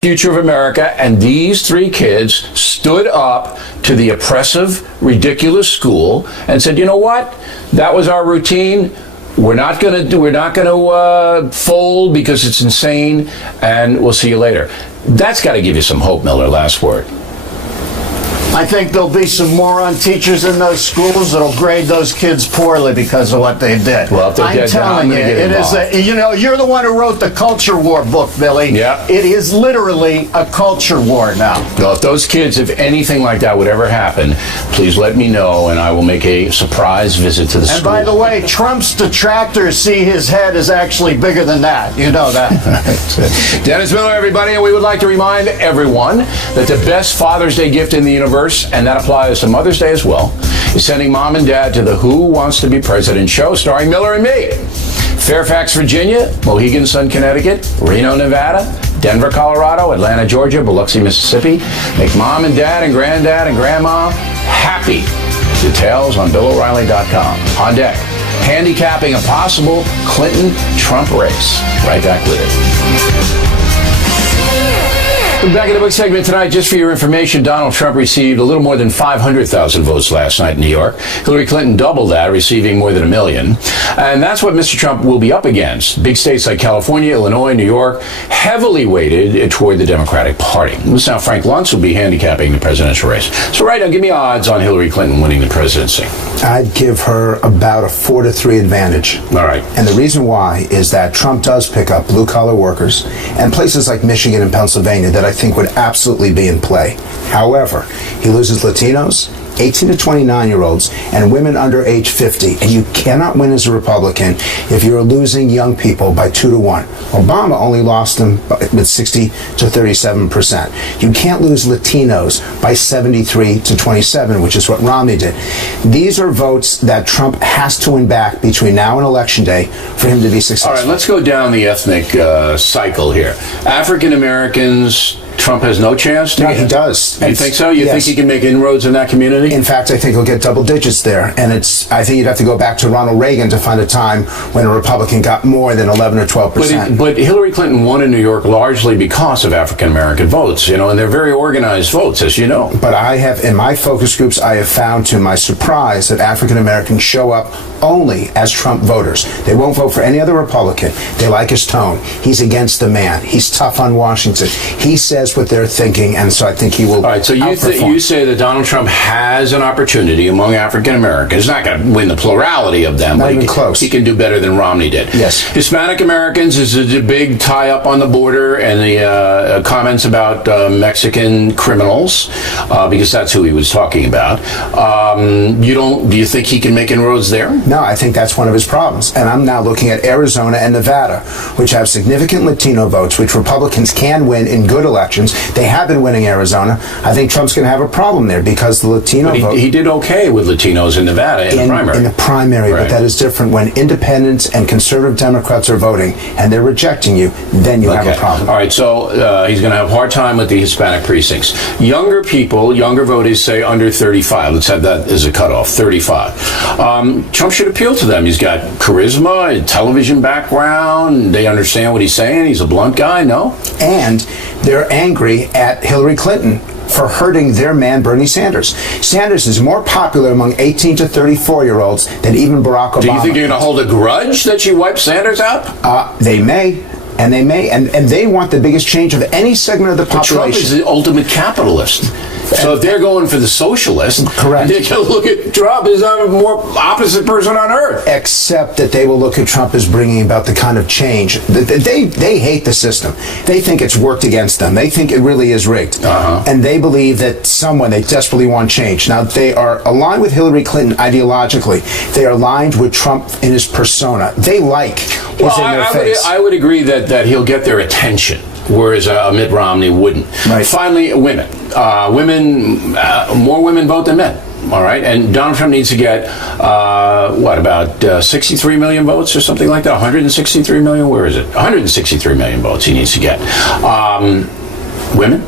future of America, and these three kids stood up to the oppressive, ridiculous school and said, you know what? That was our routine. We're not going to fold because it's insane, and we'll see you later. That's got to give you some hope, Miller. Last word. I think there'll be some moron teachers in those schools that'll grade those kids poorly because of what they did. Well, if they're dead, telling you, it is you're the one who wrote the culture war book, Billy. Yeah. It is literally a culture war now. Well, if those kids, if anything like that would ever happen, please let me know, and I will make a surprise visit to the school. And by the way, Trump's detractors see his head is actually bigger than that. You know that. Dennis Miller, everybody, and we would like to remind everyone that the best Father's Day gift in the universe, and that applies to Mother's Day as well, is sending mom and dad to the Who Wants to Be President show starring Miller and me. Fairfax, Virginia, Mohegan Sun, Connecticut, Reno, Nevada, Denver, Colorado, Atlanta, Georgia, Biloxi, Mississippi. Make mom and dad and granddad and grandma happy. Details on BillO'Reilly.com. On deck, handicapping a possible Clinton-Trump race. Right back with it. Back in the book segment tonight, just for your information, Donald Trump received a little more than 500,000 votes last night in New York. Hillary Clinton doubled that, receiving more than 1 million. And that's what Mr. Trump will be up against. Big states like California, Illinois, New York, heavily weighted toward the Democratic Party. Listen how Frank Luntz will be handicapping the presidential race. So right now, give me odds on Hillary Clinton winning the presidency. I'd give her about a 4-3 advantage. All right. And the reason why is that Trump does pick up blue-collar workers and places like Michigan and Pennsylvania that I think would absolutely be in play. However, he loses Latinos, 18 to 29-year-olds, and women under age 50. And you cannot win as a Republican if you're losing young people by 2-1. Obama only lost them with 60 to 37%. You can't lose Latinos by 73 to 27, which is what Romney did. These are votes that Trump has to win back between now and Election Day for him to be successful. All right, let's go down the ethnic cycle here. African Americans, Trump has no chance to No, he does. You think so? You Yes. think he can make inroads in that community? In fact, I think he'll get double digits there. And I think you'd have to go back to Ronald Reagan to find a time when a Republican got more than 11 or 12%. But Hillary Clinton won in New York largely because of African American votes, and they're very organized votes, as you know. But I have, in my focus groups, I have found to my surprise that African Americans show up only as Trump voters. They won't vote for any other Republican. They like his tone. He's against the man. He's tough on Washington. He says what they're thinking, and so I think he will. All right, so you say that Donald Trump has an opportunity among African Americans. He's not going to win the plurality of them, not even close. He can do better than Romney did. Yes. Hispanic Americans is a big tie-up on the border, and the comments about Mexican criminals, because that's who he was talking about. Do you think he can make inroads there? No, I think that's one of his problems. And I'm now looking at Arizona and Nevada, which have significant Latino votes, which Republicans can win in good elections. They have been winning Arizona. I think Trump's going to have a problem there because the Latino vote... He did okay with Latinos in Nevada in the primary. In the primary, right. But that is different. When independents and conservative Democrats are voting and they're rejecting you, then you have a problem. All right, so he's going to have a hard time with the Hispanic precincts. Younger people, younger voters, say under 35. Let's have that as a cutoff, 35. Trump should appeal to them. He's got charisma, a television background. They understand what he's saying. He's a blunt guy, no? And they're angry at Hillary Clinton for hurting their man, Bernie Sanders. Sanders is more popular among 18 to 34-year-olds than even Barack Obama. Do you think you're going to hold a grudge that she wiped Sanders out? They may. And they may, and they want the biggest change of any segment of the population. Trump is the ultimate capitalist. So if they're going for the socialist, correct, they can look at Trump as a more opposite person on earth. Except that they will look at Trump as bringing about the kind of change. They hate the system. They think it's worked against them. They think it really is rigged. And they believe that they desperately want change. Now, they are aligned with Hillary Clinton ideologically. They are aligned with Trump in his persona. They like what's in their face. I would agree that he'll get their attention, whereas Mitt Romney wouldn't. Right. Finally, women. More women vote than men. All right, and Donald Trump needs to get, about 63 million votes or something like that? 163 million? Where is it? 163 million votes he needs to get. Women?